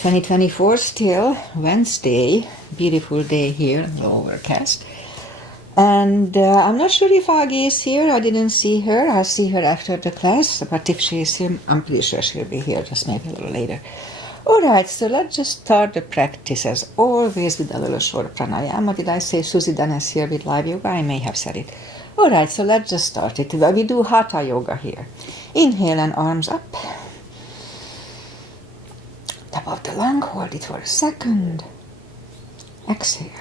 2024 still, Wednesday, beautiful day here, overcast. And I'm not sure if Aggie is here. I didn't see her. I'll see her after the class. But if she is here, I'm pretty sure she'll be here, just maybe a little later. Alright, so let's just start the practice as always with a little short pranayama. Did I say Susie then is here with live yoga? I may have said it. Alright, so let's just start it. We do hatha yoga here. Inhale and arms up. Top of the lung, hold it for a second. Exhale.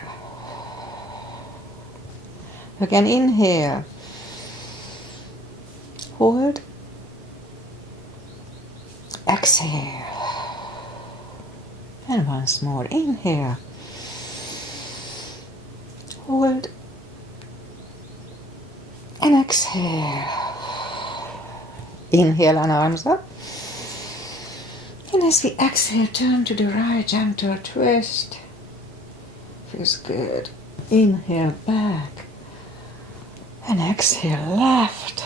Again, inhale. Hold. Exhale. And once more, inhale. Hold. And exhale. Inhale and arms up. And as we exhale, turn to the right, gentle twist. Feels good. Inhale back. And exhale left.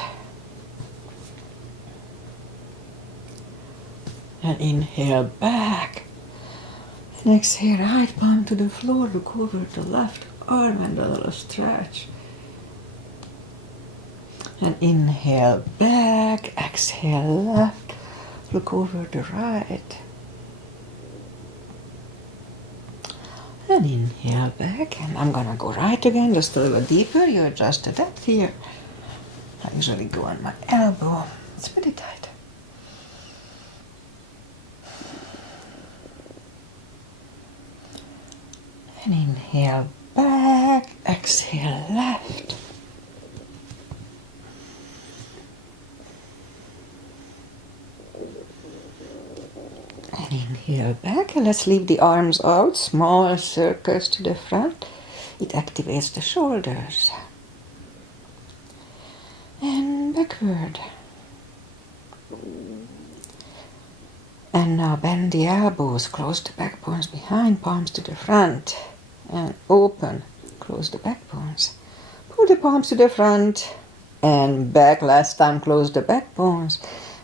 And inhale back. And exhale right palm to the floor. Look over the left arm and a little stretch. And inhale back. Exhale left. Look over the right. And inhale back. And I'm gonna go right again, just a little deeper. You adjust the depth here. I usually go on my elbow. It's pretty tight. And inhale back. Exhale left. And inhale back, and let's leave the arms out, small circles to the front. It activates the shoulders. And backward. And now bend the elbows, close the back bones behind, palms to the front. And open, close the back bones. Pull the palms to the front and back. Last time, close the back bones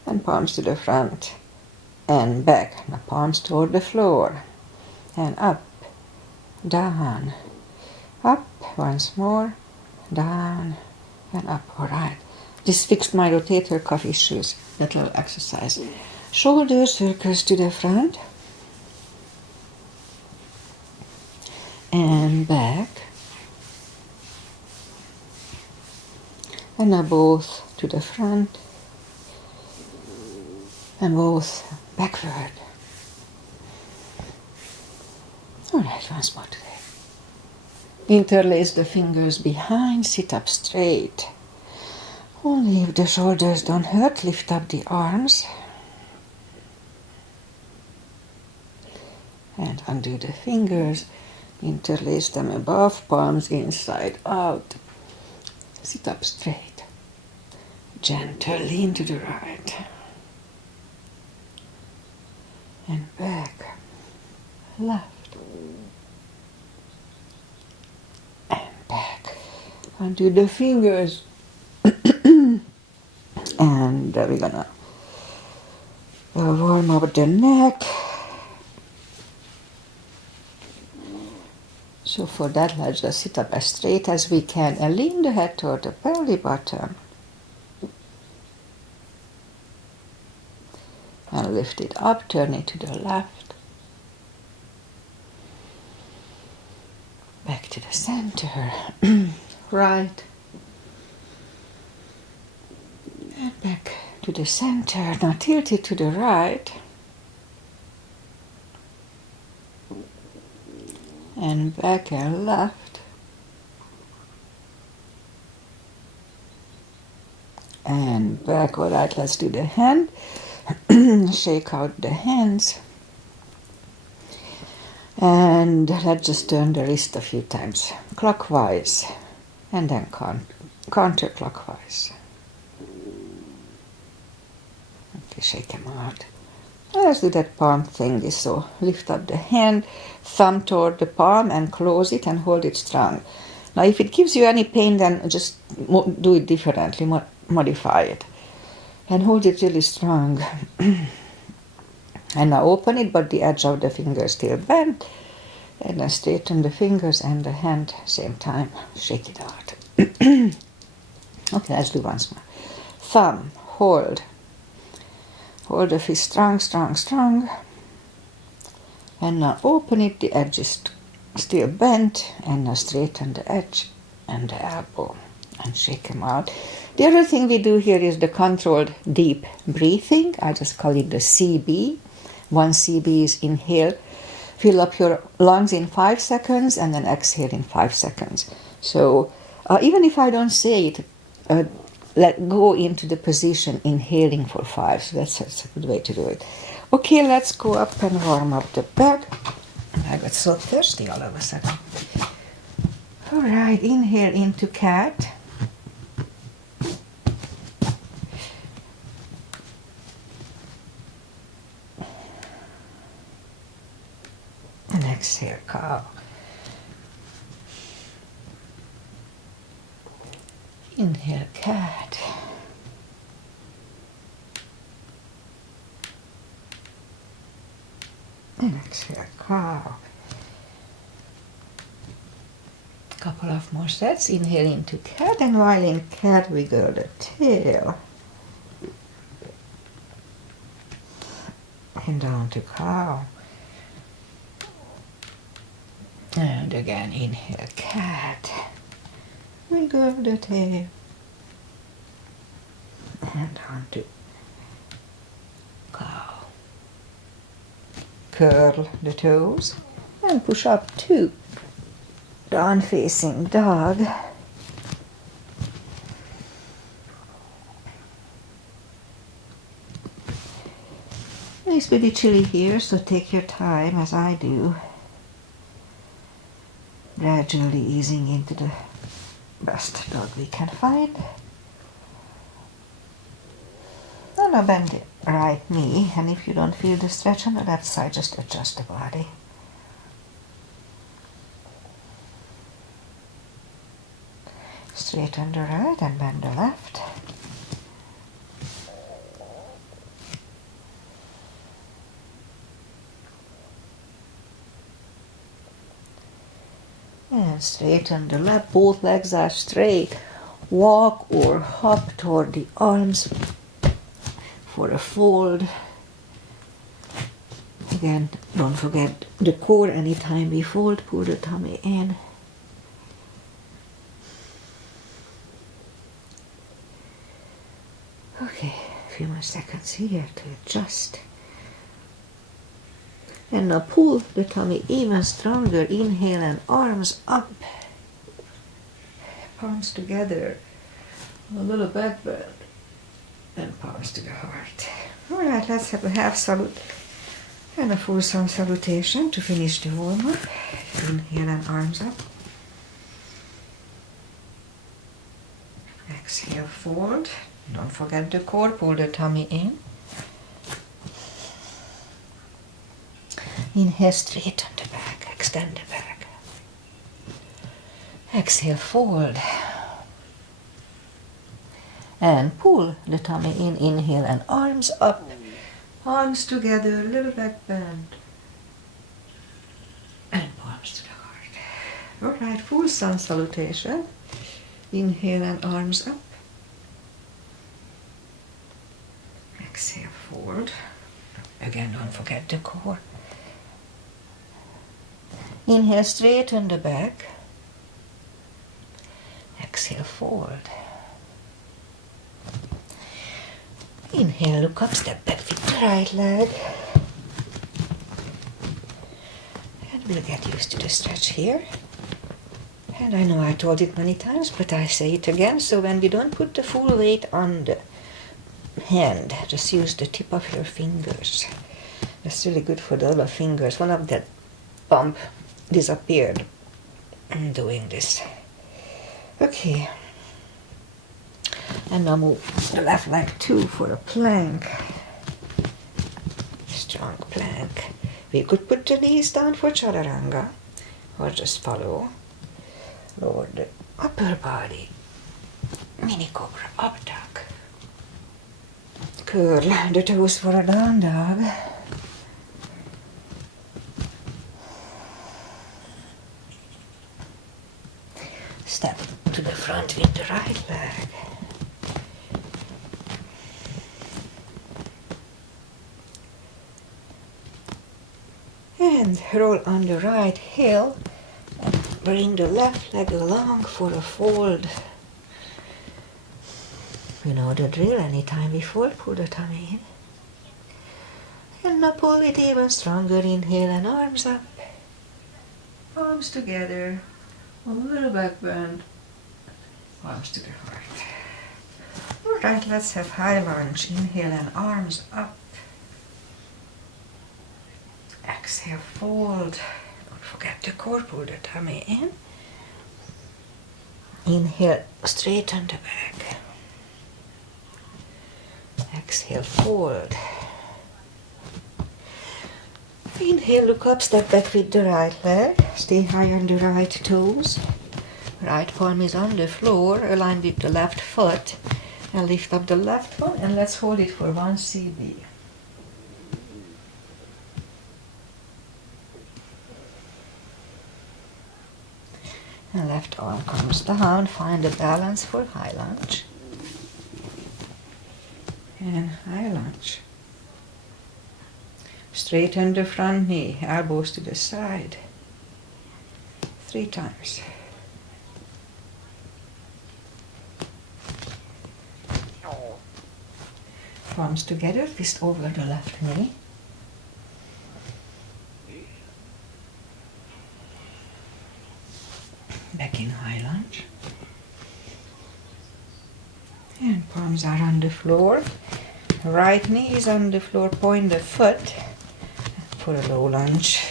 and palms to the front. And back, the palms toward the floor, and up, down, up, once more, down, and up. Alright, this fixed my rotator cuff issues, that little exercise. Shoulder circles to the front, and back, and now both to the front, and both backward. Alright, once more today. Interlace the fingers behind, sit up straight. Only if the shoulders don't hurt, lift up the arms. And undo the fingers, interlace them above, palms inside out. Sit up straight. Gentle lean to the right. And back, left, and back. Undo the fingers. And we're gonna warm up the neck. So for that, let's just sit up as straight as we can and lean the head toward the belly button. And lift it up, turn it to the left. Back to the center. Right. And back to the center. Now tilt it to the right. And back and left. And back. Alright, let's do the hand. Shake out the hands. And let's just turn the wrist a few times. Clockwise. And then counterclockwise. Okay, shake them out. Let's do that palm thing. So lift up the hand, thumb toward the palm and close it and hold it strong. Now if it gives you any pain, then just do it differently, modify it. And hold it really strong. And now open it, but the edge of the finger still bent. And then straighten the fingers and the hand, same time, shake it out. Okay, let's do once more. Thumb, hold. Hold the fist strong, strong, strong. And now open it, the edge is still bent, and now straighten the edge and the elbow and shake them out. The other thing we do here is the controlled deep breathing. I just call it the CB. One CB is inhale, fill up your lungs in 5 seconds, and then exhale in 5 seconds. So even if I don't say it, let go into the position inhaling for 5. So that's a good way to do it. Okay, let's go up and warm up the back. I got so thirsty all of a sudden. All right, inhale into cat. And exhale, cow. Inhale, cat. And exhale, cow. Couple of more sets. Inhale into cat, and while in cat, wiggle the tail. And down to cow. And again, inhale, cat. Wiggle the tail. And down to cow. Curl the toes and push up to down facing dog. It's pretty chilly here, so take your time as I do. Gradually easing into the best dog we can find. And now bend the right knee, and if you don't feel the stretch on the left side, just adjust the body. Straighten the right and bend the left. And straighten the left, both legs are straight. Walk or hop toward the arms for a fold. Again, don't forget the core anytime we fold, pull the tummy in. Okay, a few more seconds here to adjust. And now pull the tummy even stronger. Inhale and arms up. Palms together. A little back bend. And palms to the heart. Alright, let's have a half salute and a full sun salutation to finish the warm-up. Inhale and arms up. Exhale, fold. Don't forget the core, pull the tummy in. Inhale, straighten the back, extend the back. Exhale, fold. And pull the tummy in, inhale and arms up. Arms together, little back bend. And palms to the heart. Alright, full sun salutation. Inhale and arms up. Exhale, fold. Again, don't forget the core. Inhale, straighten the back. Exhale, fold. Inhale, look up, step back with the right leg. And we'll get used to the stretch here. And I know I told it many times, but I say it again. So when we don't put the full weight on the hand, just use the tip of your fingers. That's really good for the other fingers. One of that bump disappeared doing this. Okay. And now move the left leg too for a plank. Strong plank. We could put the knees down for chaturanga or just follow. Lower the upper body. Mini cobra, up dog. Curl the toes for a down dog. Step to the front with the right leg. And roll on the right heel and bring the left leg along for a fold. You know the drill, anytime we fold, pull the tummy in. And now pull it even stronger, inhale and arms up. Palms together, a little back bend, palms to the heart. Alright, let's have high lunge. Inhale and arms up. Exhale, fold. Don't forget the core, pull the tummy in. Inhale, straighten the back. Exhale, fold. Inhale, look up, step back with the right leg. Stay high on the right toes. Right palm is on the floor, align with the left foot. And lift up the left one and let's hold it for 1 CB. And left arm comes down, find a balance for high lunge. And high lunge. Straighten the front knee, elbows to the side. 3 times. Palms together, fist over the left knee. Back in high lunge. And palms are on the floor. Right knee is on the floor, point the foot for a low lunge.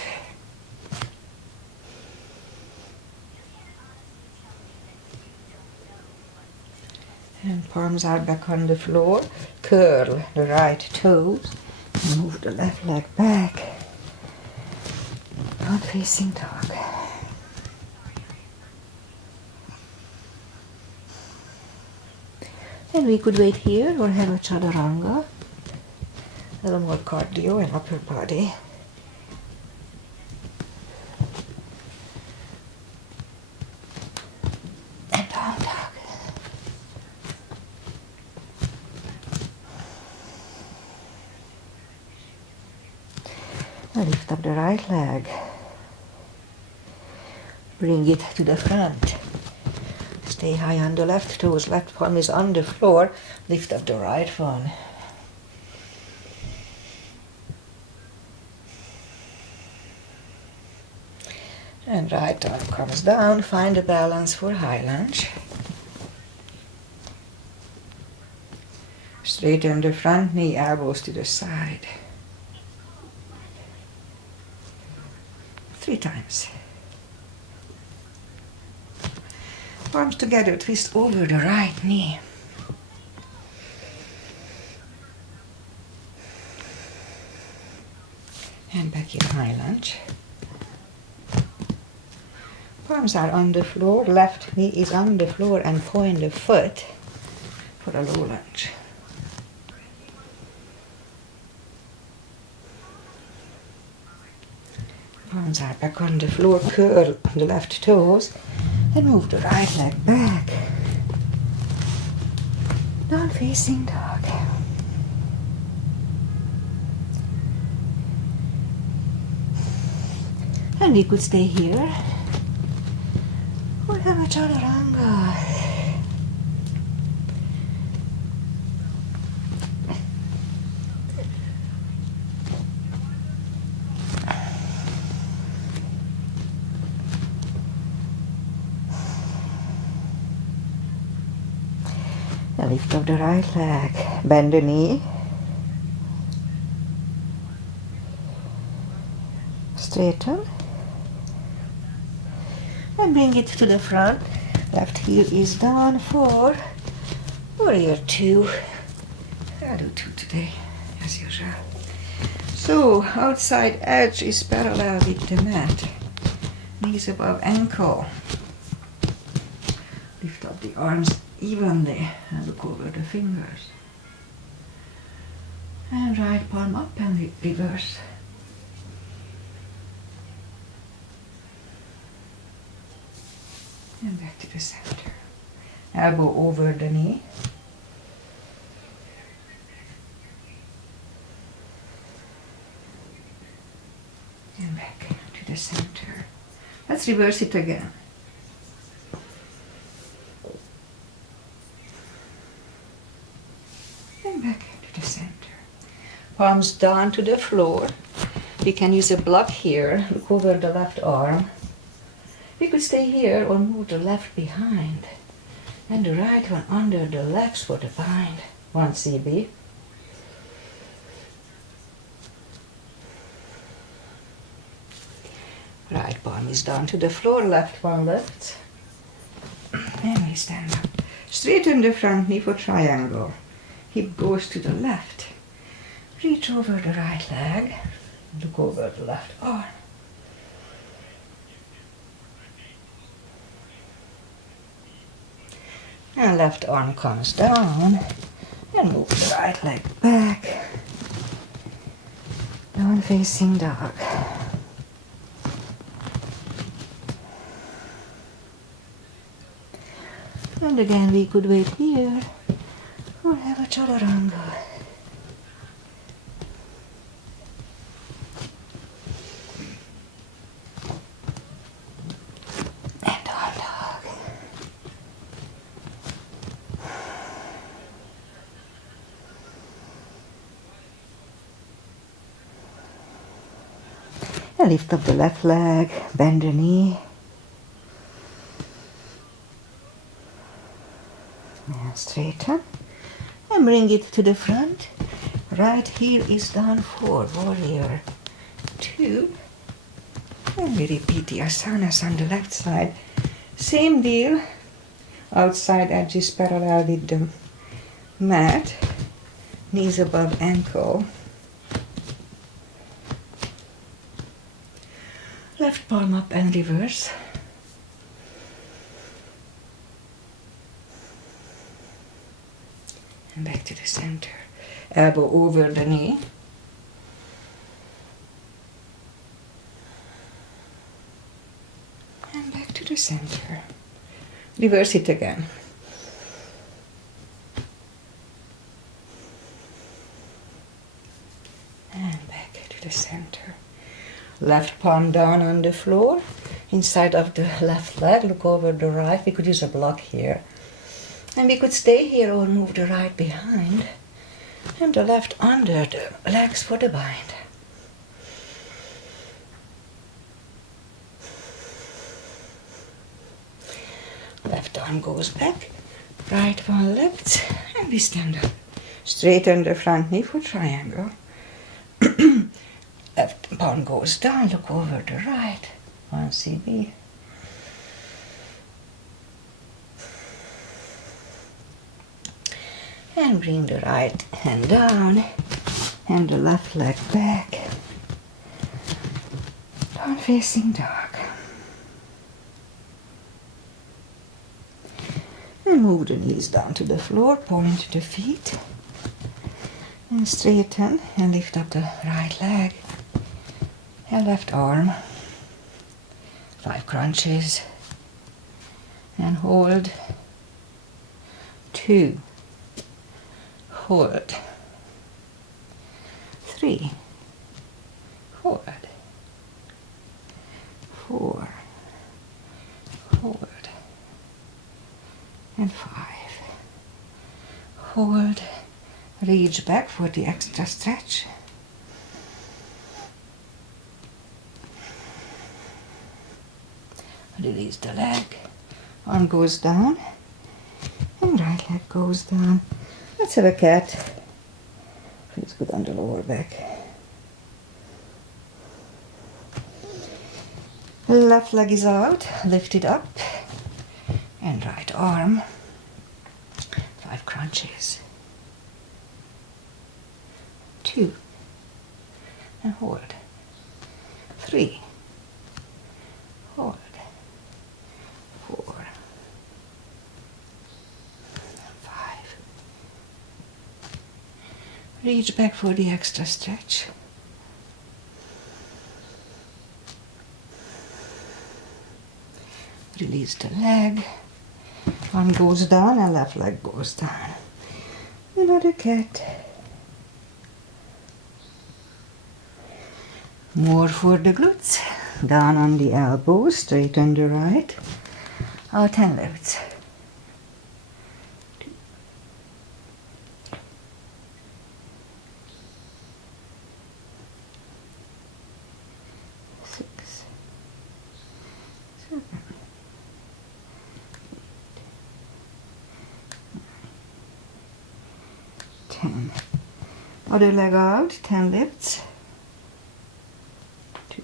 And palms are back on the floor. Curl the right toes. Move the left leg back. Front facing dog. And we could wait here or have a chaturanga. A little more cardio and upper body. And down dog. Now lift up the right leg. Bring it to the front. Stay high on the left toes, left palm is on the floor. Lift up the right one. And right arm comes down, find a balance for high lunge. Straighten the front knee, elbows to the side. 3 times. Palms together, twist over the right knee. And back in high lunge. Palms are on the floor, left knee is on the floor and point the foot for a low lunge. Palms are back on the floor, curl the left toes and move the right leg back. Down facing dog. And we could stay here or have a chaturanga. Now lift up the right leg, bend the knee, straighten, and bring it to the front. Left heel is down for warrior 2. I'll do 2 today, as usual. So, outside edge is parallel with the mat. Knees above ankle. Lift up the arms evenly and look over the fingers. And right palm up and reverse. And back to the center. Elbow over the knee. And back to the center. Let's reverse it again. And back to the center. Palms down to the floor. We can use a block here. Look over the left arm. We could stay here or move the left behind. And the right one under the legs for the bind. 1 CB. Right palm is down to the floor, left one left. And we stand up. Straighten the front knee for triangle. Hip goes to the left. Reach over the right leg. Look over the left arm. And left arm comes down. And move the right leg back. Down facing dog. And again we could wait here or have a chaturanga. And down dog. And lift up the left leg, bend the knee. And straighten. And bring it to the front. Right heel is down 4, warrior 2. And we repeat the asanas on the left side. Same deal. Outside edge is parallel with the mat. Knees above ankle. Left palm up and reverse. And back to the center. Elbow over the knee. And back to the center. Reverse it again. And back to the center. Left palm down on the floor. Inside of the left leg, look over the right. We could use a block here. And we could stay here or move the right behind. And the left under the legs for the bind. Left arm goes back, right one left, and we stand up. Straighten the front knee for triangle. Left palm goes down, look over the right, 1 CB. And bring the right hand down, and the left leg back. Down facing dog. And move the knees down to the floor, point the feet. And straighten and lift up the right leg. And left arm. 5 crunches. And hold. 2. Hold. 3. Hold. 4. Hold. And 5. Hold. Reach back for the extra stretch. Release the leg. Arm goes down. And right leg goes down. Let's have a cat. Feels good on the lower back. Left leg is out. Lift it up. And right arm. 5 crunches. 2. And hold. 3. Hold. 4. 5. Reach back for the extra stretch. Release the leg. Arm goes down and left leg goes down. Another cat. More for the glutes. Down on the elbows, straight on the right. Out and left. 2, 6, 7, 10. Other leg out, 10 lifts. 2,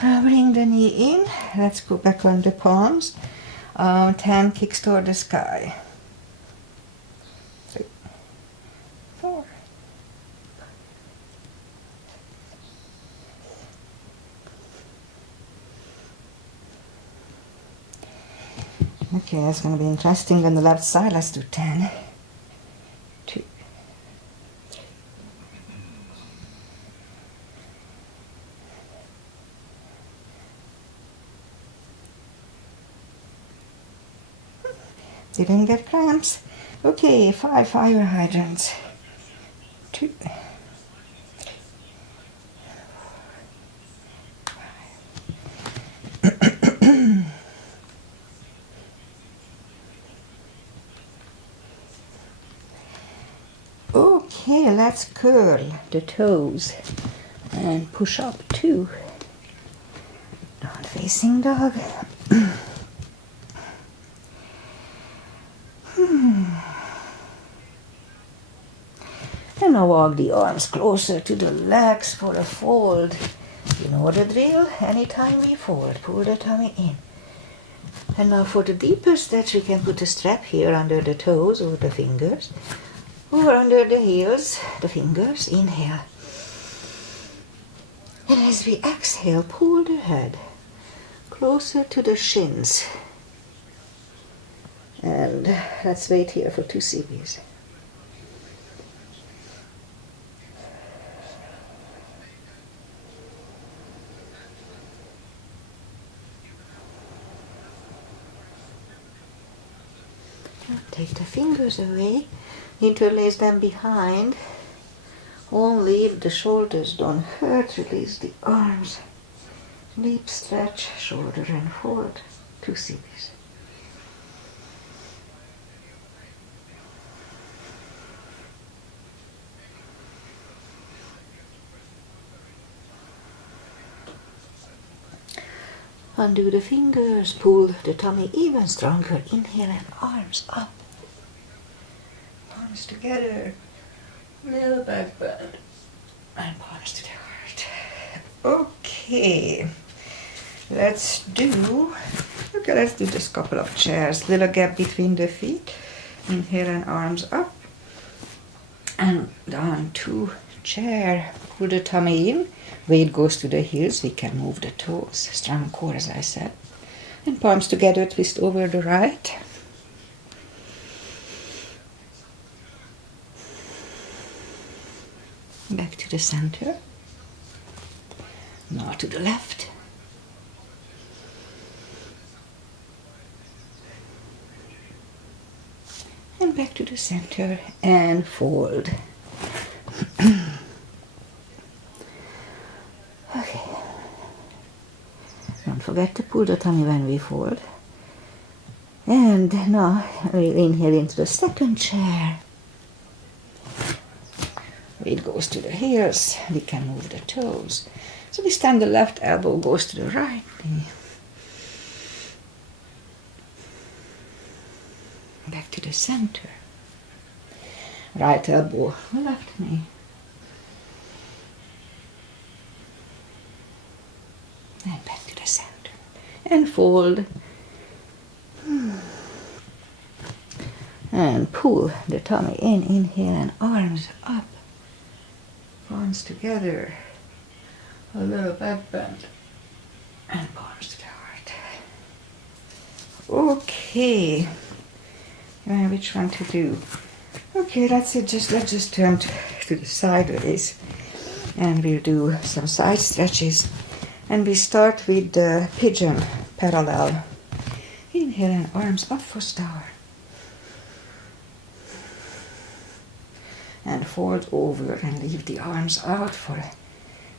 10. Bring the knee in. Let's go back on the palms. 10 kicks toward the sky. 3, 4. Okay, that's going to be interesting on the left side. Let's do 10. 2. Didn't get cramps. Okay, 5 fire hydrants. 2. 5. Okay, let's curl the toes and push up 2. Down facing dog. And now walk the arms closer to the legs for a fold. You know the drill? Anytime we fold, pull the tummy in. And now for the deeper stretch, we can put a strap here under the toes or the fingers, or under the heels, the fingers. Inhale. And as we exhale, pull the head closer to the shins. And let's wait here for 2 CBs. Take the fingers away, interlace them behind. Only if the shoulders don't hurt, release the arms. Deep stretch, shoulder and fold. 2 CBs. Undo the fingers, pull the tummy even stronger. Inhale and arms up. Palms together. Little back bend. And palms to the heart. Okay. Let's do this couple of chairs. Little gap between the feet. Inhale and arms up. And down to chair. Pull the tummy in. Weight goes to the heels. We can move the toes. Strong core, as I said. And palms together, twist over the right. Back to the center. Now to the left. And back to the center and fold. Okay. Don't forget to pull the tummy when we fold. And now we inhale into the second chair. Weight goes to the heels. We can move the toes. So we stand, the left elbow goes to the right knee. Back to the center. Right elbow, left knee. And back to the center. And fold. And pull the tummy in. Inhale and arms up. Palms together. A little back bend. And palms to the heart. Okay. Which one to do? Okay, that's it. Let's just turn to the sideways. And we'll do some side stretches. And we start with the pigeon parallel. Inhale and arms up for star. And fold over and leave the arms out for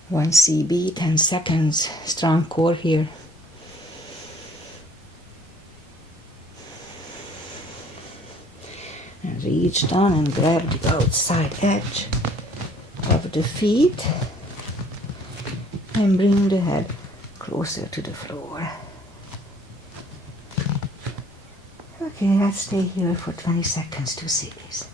1 CB, 10 seconds. Strong core here. And reach down and grab the outside edge of the feet. And bring the head closer to the floor. Okay, let's stay here for 20 seconds, 2 CBs.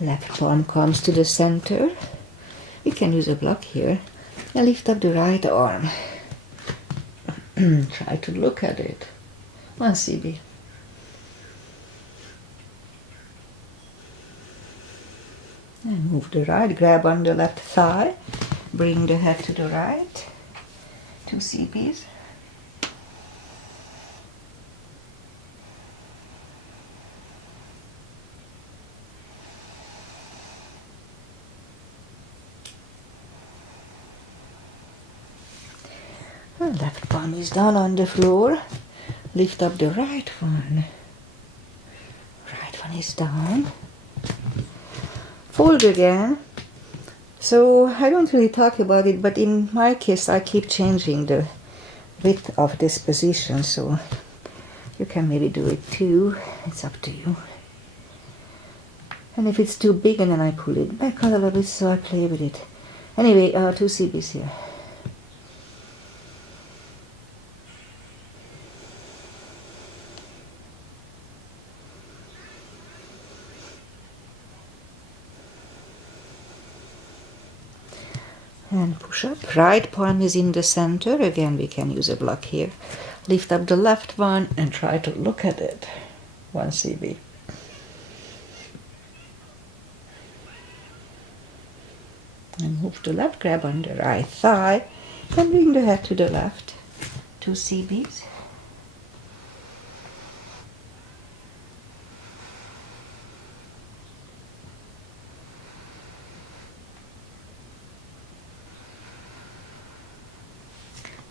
Left palm comes to the center. We can use a block here. And lift up the right arm. Try to look at it. 1 CB. And move the right, grab on the left thigh. Bring the head to the right. 2 CBs. Left palm is down on the floor. Lift up the right one. Right one is down. Fold again. So I don't really talk about it, but in my case I keep changing the width of this position, so you can maybe do it too. It's up to you. And if it's too big, and then I pull it back a little bit, so I play with it. Anyway, 2 CBs here. And push up. Right palm is in the center. Again, we can use a block here. Lift up the left one and try to look at it. 1 CB. And move to left, grab on the right thigh, and bring the head to the left. 2 CBs.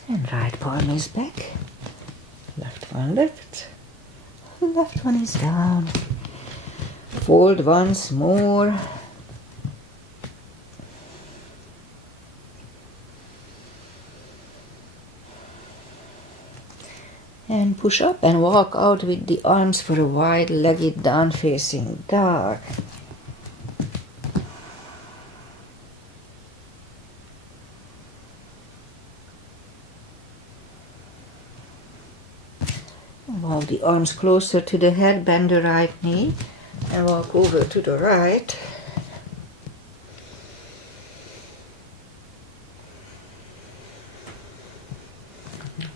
And right palm is back. Left one lift. Left one is down. Fold once more. And push up and walk out with the arms for a wide-legged down-facing dog. Walk the arms closer to the head, bend the right knee, and walk over to the right.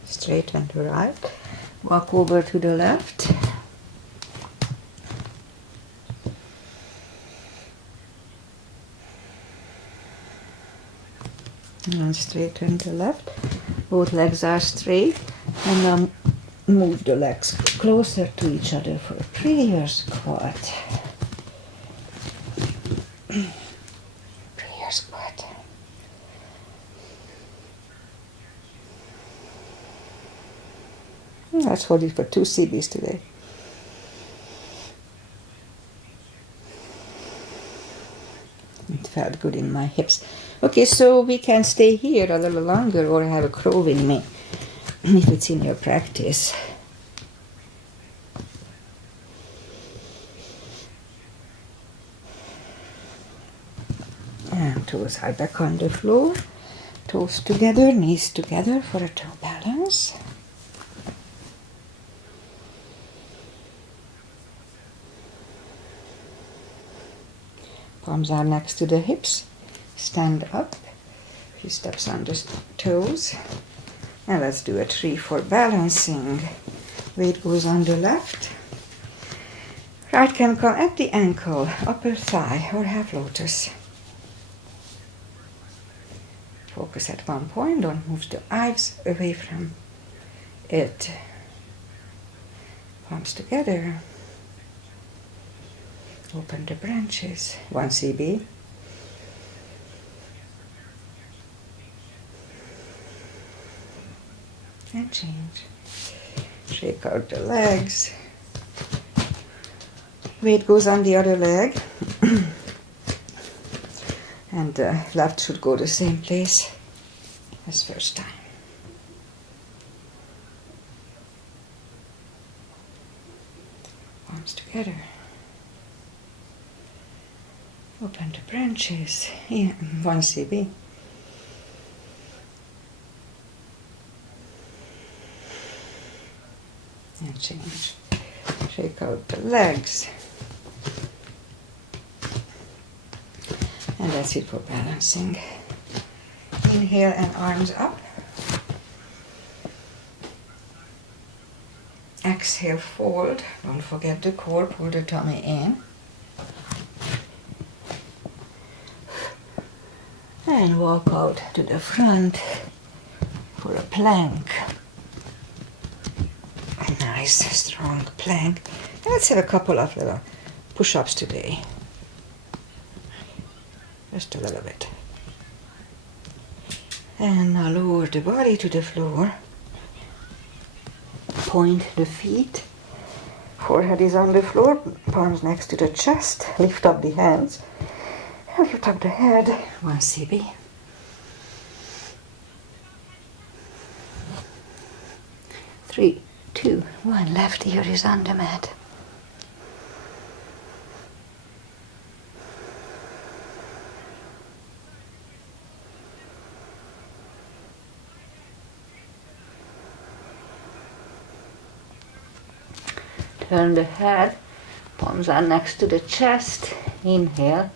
Straighten to right. Walk over to the left. And straighten the left. Both legs are straight. And now move the legs closer to each other for a prayer squat. Prayer squat. Let's hold it for 2 CBs today. It felt good in my hips. Okay, so we can stay here a little longer or have a crow with me if it's in your practice. And toes are back on the floor. Toes together, knees together for a toe balance. Palms are next to the hips. Stand up. Few steps on the toes. And let's do a 3 for balancing. Weight goes on the left. Right can come at the ankle, upper thigh, or half lotus. Focus at one point, don't move the eyes away from it. Palms together. Open the branches. 1 CB. And change. Shake out the legs. Weight goes on the other leg. And the left should go the same place as first time. Palms together. Open the branches. 1 CB. And change. Shake out the legs. And that's it for balancing. Inhale and arms up. Exhale, fold. Don't forget the core, pull the tummy in. And walk out to the front for a plank. A nice, strong plank. Let's have a couple of little push-ups today. Just a little bit. And now lower the body to the floor. Point the feet. Forehead is on the floor. Palms next to the chest. Lift up the hands. And lift up the head. 1 CB. Three, 2, 1. Left ear is on the mat. Turn the head, palms are next to the chest. Inhale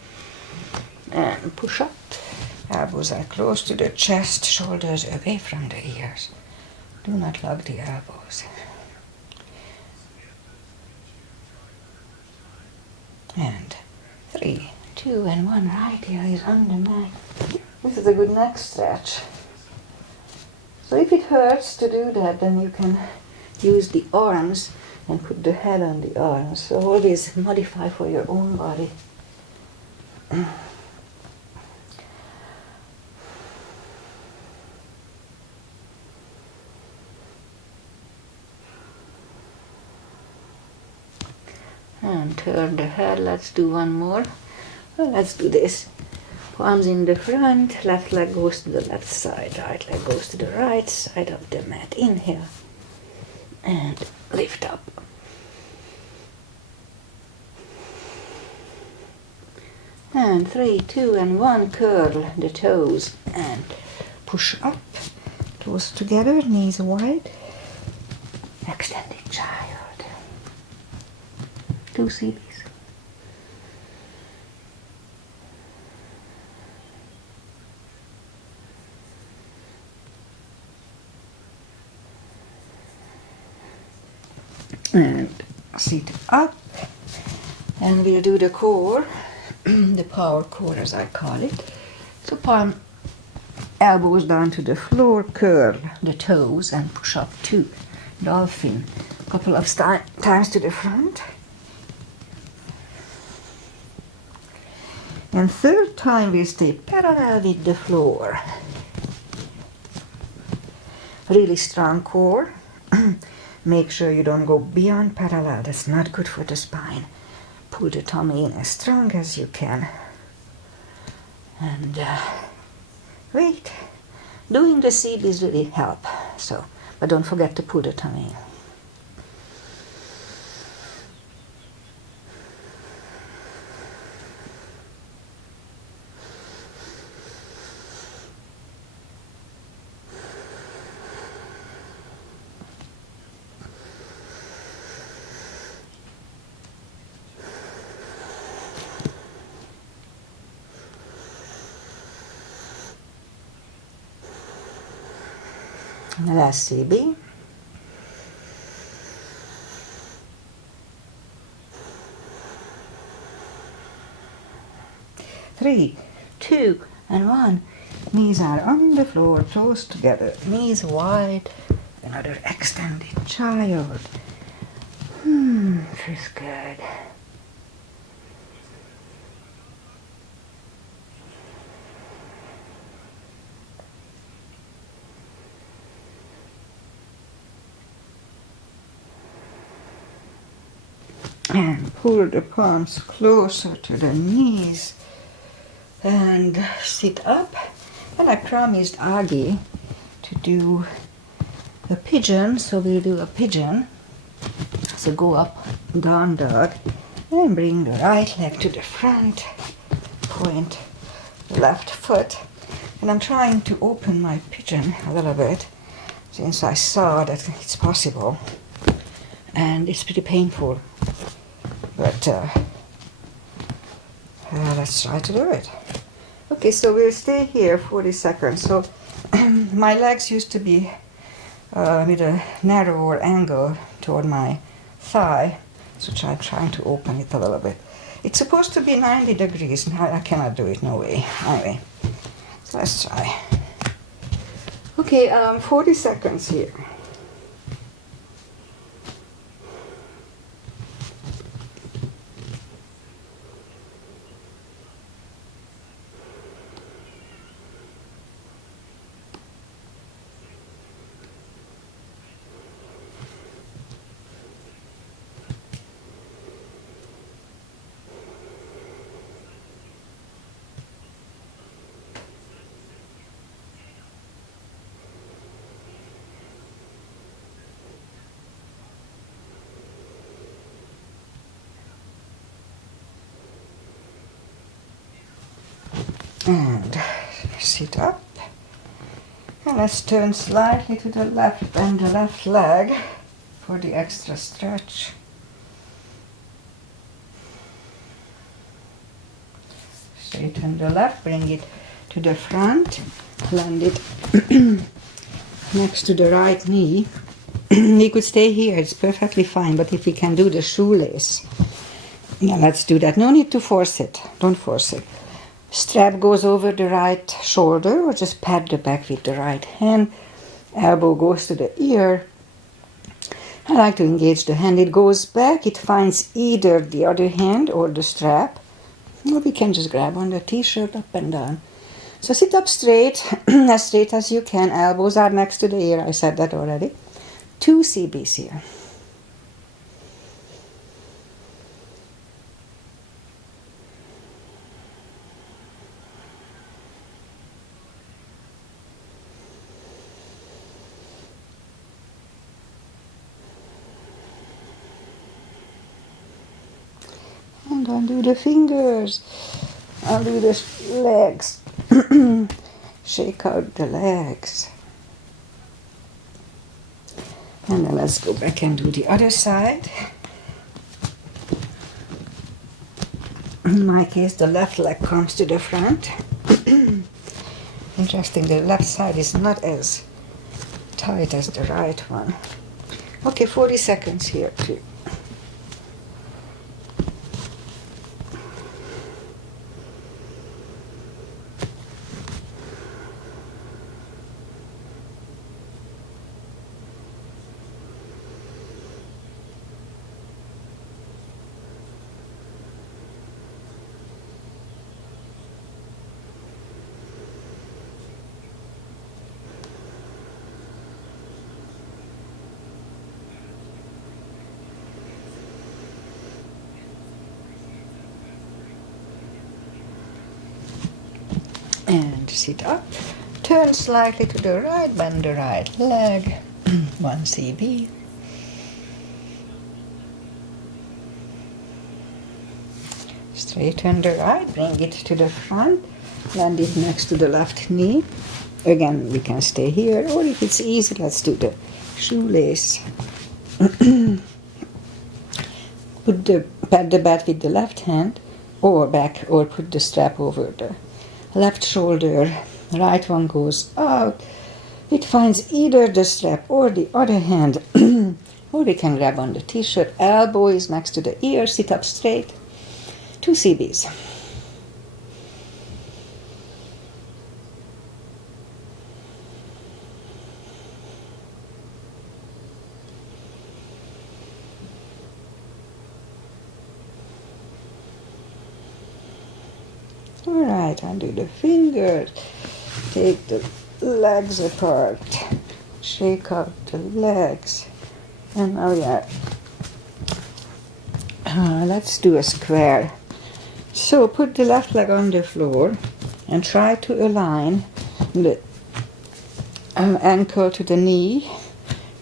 and push up. Elbows are close to the chest, shoulders away from the ears. Do not lock the elbows. And 3, 2, and 1. Right ear is on the mat. This is a good neck stretch. So if it hurts to do that, then you can use the arms and put the head on the arms. So always modify for your own body. And turn the head. Let's do one more. Well, let's do this. Palms in the front. Left leg goes to the left side. Right leg goes to the right side of the mat. Inhale. And lift up. And 3, 2, and 1. Curl the toes and push up. Close together, knees wide. Extended child. 2 CBs. And sit up, and we'll do the core, the power core as I call it. So palm, elbows down to the floor, curl the toes and push up 2. Dolphin, a couple of times to the front. And third time we stay parallel with the floor. Really strong core. Make sure you don't go beyond parallel. That's not good for the spine. Pull the tummy in as strong as you can. And wait. Doing the CBs really help. So, but don't forget to pull the tummy in. Last CB. Three, two, and one. Knees are on the floor, toes together, knees wide. Another extended child. Feels good. And pull the palms closer to the knees and sit up. And I promised Agi to do a pigeon, so we'll do a pigeon. So go up, down dog, and bring the right leg to the front, point the left foot. And I'm trying to open my pigeon a little bit since I saw that it's possible. And it's pretty painful. But let's try to do it. Okay, so we'll stay here 40 seconds. So my legs used to be with a narrower angle toward my thigh, so I'm trying to open it a little bit. It's supposed to be 90 degrees. I cannot do it, no way. Anyway, so let's try. Okay, 40 seconds here. And sit up. And let's turn slightly to the left, bend the left leg for the extra stretch. Straighten the left, bring it to the front, land it next to the right knee. You could stay here, it's perfectly fine, but if we can do the shoelace, yeah, let's do that. No need to force it, don't force it. Strap goes over the right shoulder, or just pat the back with the right hand. Elbow goes to the ear. I like to engage the hand. It goes back, it finds either the other hand or the strap. Or we can just grab on the t-shirt up and down. So sit up straight, as straight as you can. Elbows are next to the ear, I said that already. 2 CBs here. And undo the fingers, undo the legs, shake out the legs. And then let's go back and do the other side. In my case, the left leg comes to the front. Interesting, the left side is not as tight as the right one. Okay, 40 seconds here too. And sit up, turn slightly to the right, bend the right leg, 1 CB. Straighten the right, bring it to the front, land it next to the left knee. Again, we can stay here, or if it's easy, let's do the shoelace. Pat the back with the left hand, or back, or put the strap over the left shoulder, right one goes out, It finds either the strap or the other hand, or we can grab on the t-shirt. Elbow is next to the ear, sit up straight. 2 CBs. Alright, undo the fingers. Take the legs apart. Shake out the legs. And now let's do a square. So put the left leg on the floor and try to align the ankle to the knee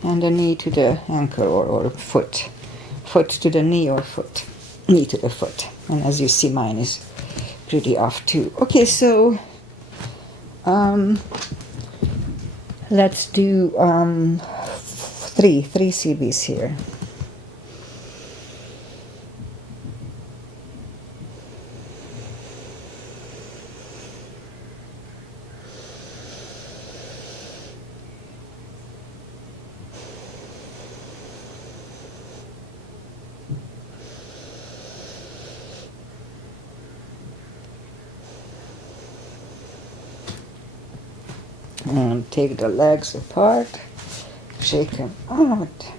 and the knee to the ankle or foot. Foot to the knee or foot. Knee to the foot. And as you see, mine is pretty off too. Okay, so let's do 3 CBs here. And take the legs apart, shake them out.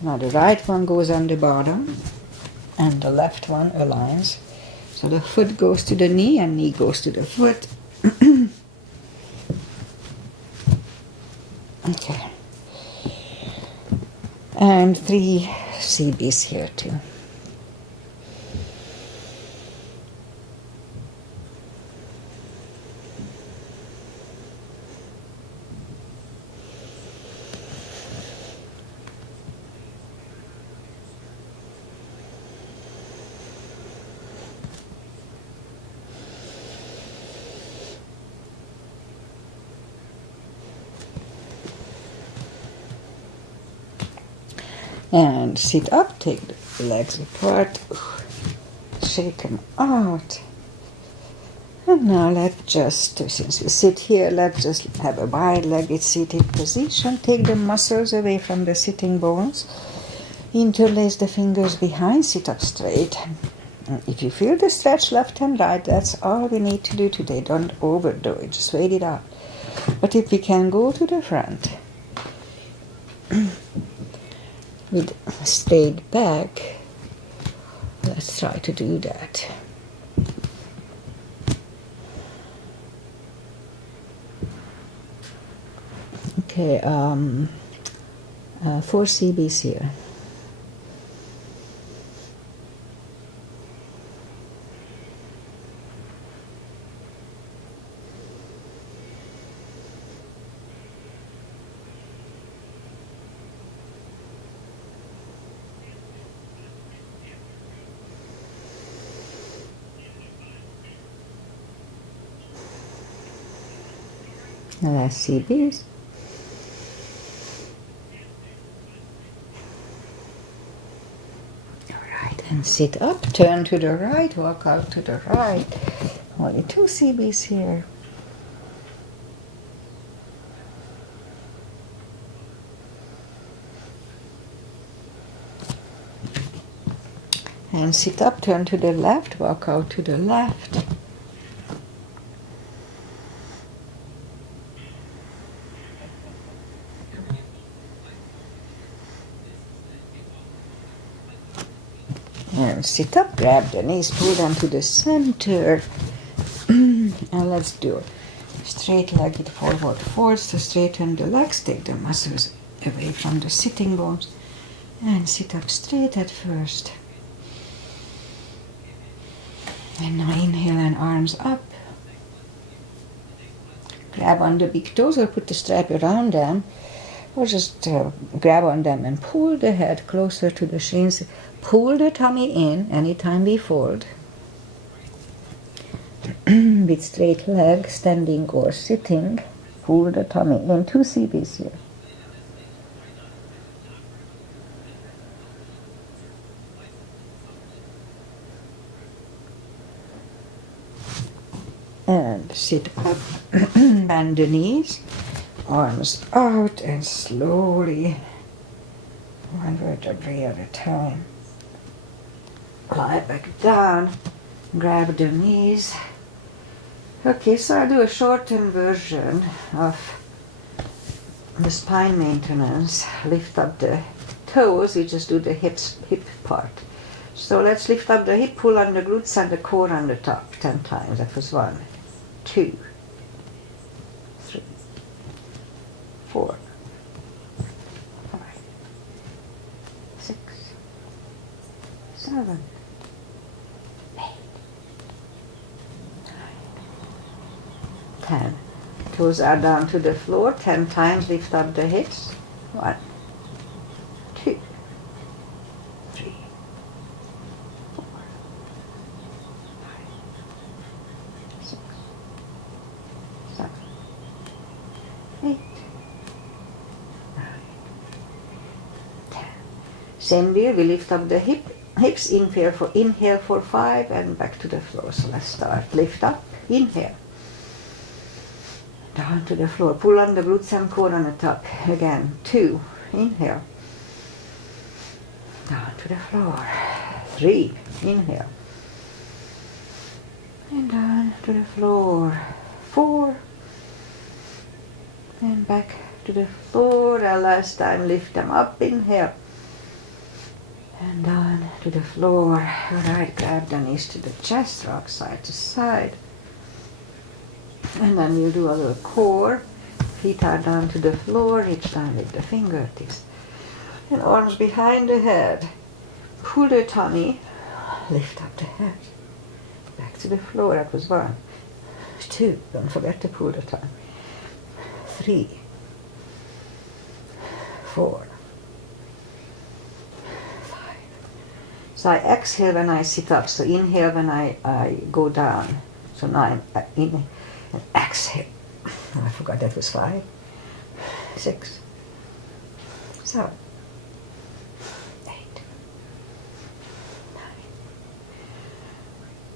Now the right one goes on the bottom and the left one aligns. So the foot goes to the knee and knee goes to the foot. Okay. And 3 CBs here too. And sit up, take the legs apart, shake them out. And now let's just, since we sit here, let's just have a wide-legged seated position. Take the muscles away from the sitting bones. Interlace the fingers behind, sit up straight. And if you feel the stretch left and right, that's all we need to do today. Don't overdo it, just wait it out. But if we can go to the front, with a straight back, let's try to do that. Okay, 4 CBs here. Now let's CBs. And sit up, turn to the right, walk out to the right. Only 2 CBs here. And sit up, turn to the left, walk out to the left. And sit up, grab the knees, pull them to the center. And let's do it. Straight-legged forward folds to straighten the legs, take the muscles away from the sitting bones. And sit up straight at first. And now inhale and arms up. Grab on the big toes or put the strap around them. Or just grab on them and pull the head closer to the shins. Pull the tummy in anytime we fold. With straight legs, standing or sitting, pull the tummy in. 2 CBs here. And sit up, bend the knees, arms out, and slowly, one vertebrae at a time, lie back down, grab the knees. Okay, so I'll do a shortened version of the spine maintenance. Lift up the toes, we just do the hip part. So let's lift up the hip, pull on the glutes and the core on the top 10 times. That was 1, 2, 3, 4, 5, 6, 7, 8, 9, 10. Toes are down to the floor 10 times. Lift up the hips. 1, 2, 3, 4, 5, 6, 7, 8, 9, 10. Same deal, we lift up the hips, inhale for 5 and back to the floor. So let's start. Lift up, inhale. Down to the floor. Pull on the glutes and core on the top. Again, 2. Inhale. Down to the floor. 3. Inhale. And down to the floor. 4. And back to the floor. And last time, lift them up. Inhale. And down to the floor. Alright, grab the knees to the chest, rock side to side. And then we'll do a little core. Feet are down to the floor, reach down with the fingertips. And arms behind the head. Pull the tummy, lift up the head. Back to the floor, that was 1. 2, don't forget to pull the tummy. 3, 4, 5. So I exhale when I sit up, so inhale when I go down. So now I'm inhale. And exhale. Oh, I forgot that was 5, 6, 7, 8,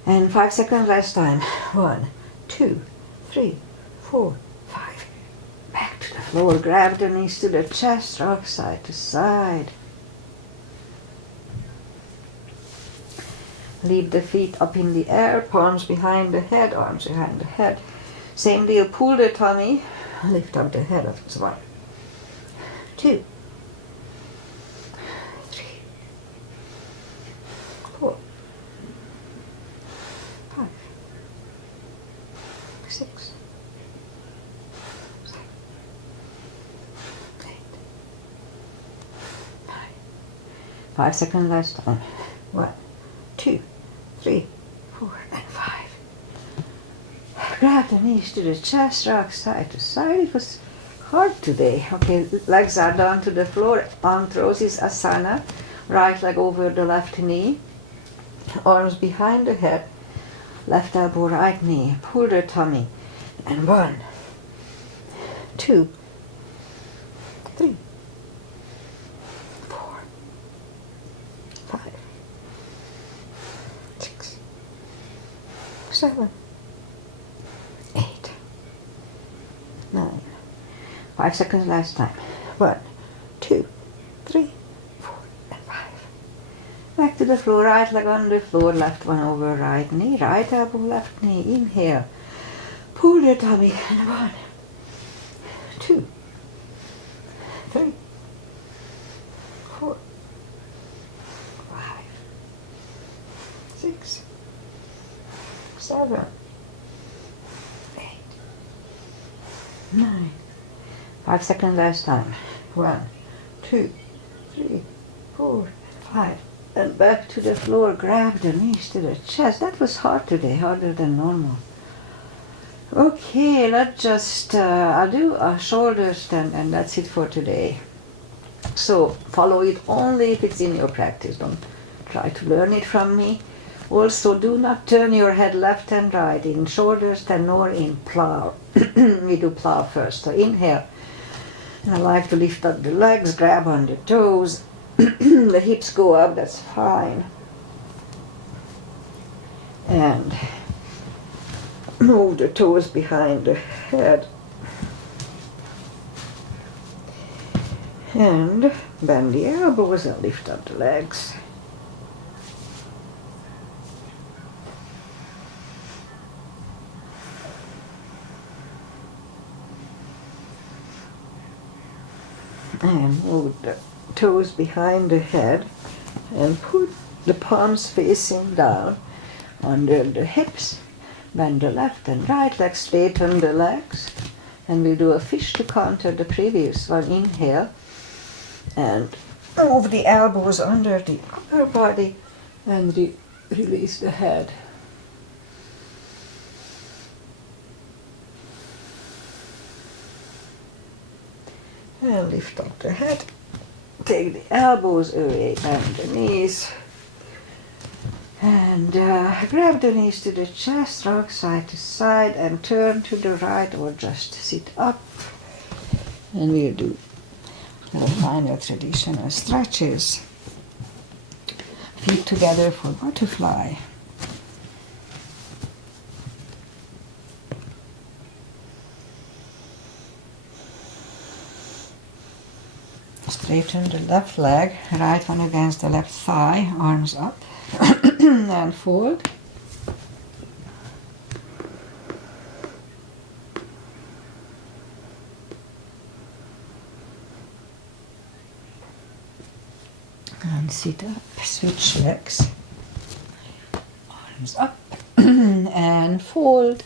9. And 5 seconds last time. 1, 2, 3, 4, 5. Back to the floor. Grab the knees to the chest, rock side to side. Leave the feet up in the air, palms behind the head, arms behind the head. Same deal, pull the tummy, lift up the head. That was 1, 2, 3, 4, 5, 6, 7, 8, 9. 5 seconds last time. 1, 2, 3, 4, and 5. Grab the knees to the chest, rock side to side. It was hard today. Okay, legs are down to the floor. Arm throws is asana. Right leg over the left knee. Arms behind the head. Left elbow, right knee. Pull the tummy. And 1, 2, 3, 4, 5, 6, 7, 8, 9. 5 seconds last time. 1, 2, 3, 4, and 5. Back to the floor, right leg on the floor, left one over right knee, right elbow, left knee. Inhale. Pull the tummy. And 1, 2, 3, 4, 5, 6, 7, 8, 9. 5 seconds last time. 1, 2, 3, 4, 5. And back to the floor. Grab the knees to the chest. That was hard today, harder than normal. Okay, let's just, I'll do a shoulder stand and that's it for today. So follow it only if it's in your practice. Don't try to learn it from me. Also, do not turn your head left and right in shoulder stand nor in plow. We do plow first. So inhale. And I like to lift up the legs, grab on the toes. The hips go up, that's fine. And Move the toes behind the head. And bend the elbows and lift up the legs. And move the toes behind the head and put the palms facing down under the hips. Bend the left and right leg, straighten the legs, and we'll do a fish to counter the previous one. Inhale and move the elbows under the upper body and release the head. And lift up the head, take the elbows away, bend the knees, and grab the knees to the chest, rock side to side, and turn to the right or just sit up. And we'll do the final traditional stretches. Feet together for butterfly. Straighten the left leg, right one against the left thigh, arms up, and fold. And sit up, switch legs, arms up, and fold.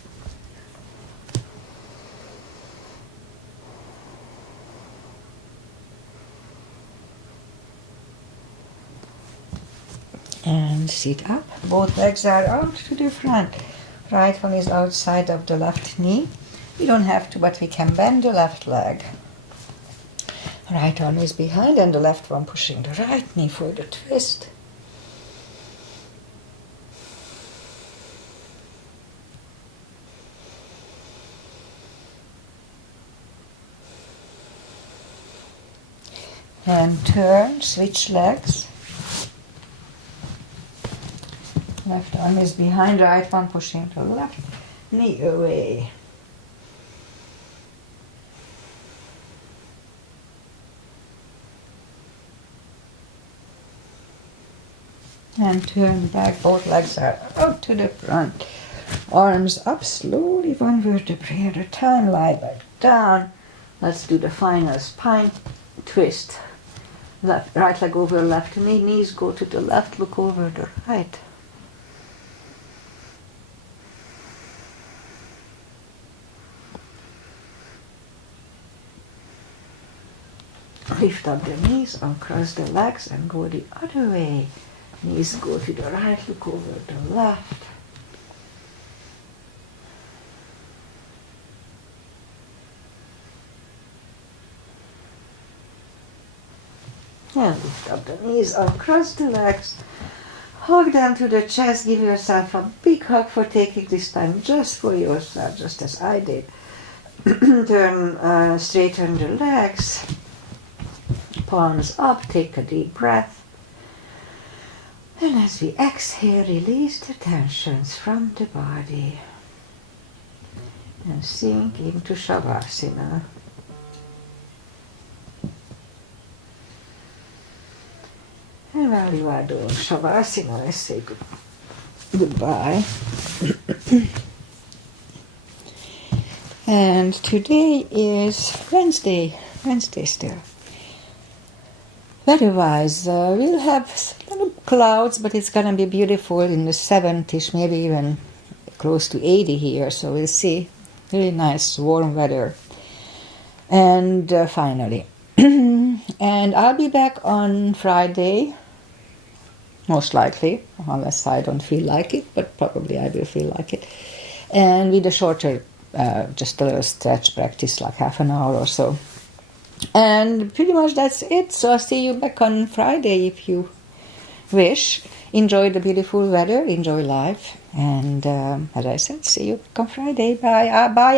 And sit up. Both legs are out to the front. Right one is outside of the left knee. We don't have to, but we can bend the left leg. Right arm is behind and the left one pushing the right knee for the twist. And turn, switch legs. Left arm is behind, right one pushing the left knee away. And turn back, both legs are out to the front. Arms up slowly, one vertebrae at a time, lie back down. Let's do the final spine twist. Right leg over left knee, knees go to the left, look over the right. Lift up the knees, uncross the legs and go the other way. Knees go to the right, look over the left. And lift up the knees, uncross the legs. Hug them to the chest, give yourself a big hug for taking this time just for yourself, just as I did. Straighten the legs. Palms up, take a deep breath. And as we exhale, release the tensions from the body. And sink into Shavasana. And while you are doing Shavasana, I say goodbye. And today is Wednesday still. Weather-wise, we'll have little clouds, but it's going to be beautiful in the 70s, maybe even close to 80 here, so we'll see. Really nice, warm weather. And finally. And I'll be back on Friday, most likely, unless I don't feel like it, but probably I will feel like it. And with a shorter, just a little stretch practice, like half an hour or so. And pretty much that's it. So I'll see you back on Friday if you wish. Enjoy the beautiful weather, enjoy life. And as I said, see you back on Friday. Bye. Bye.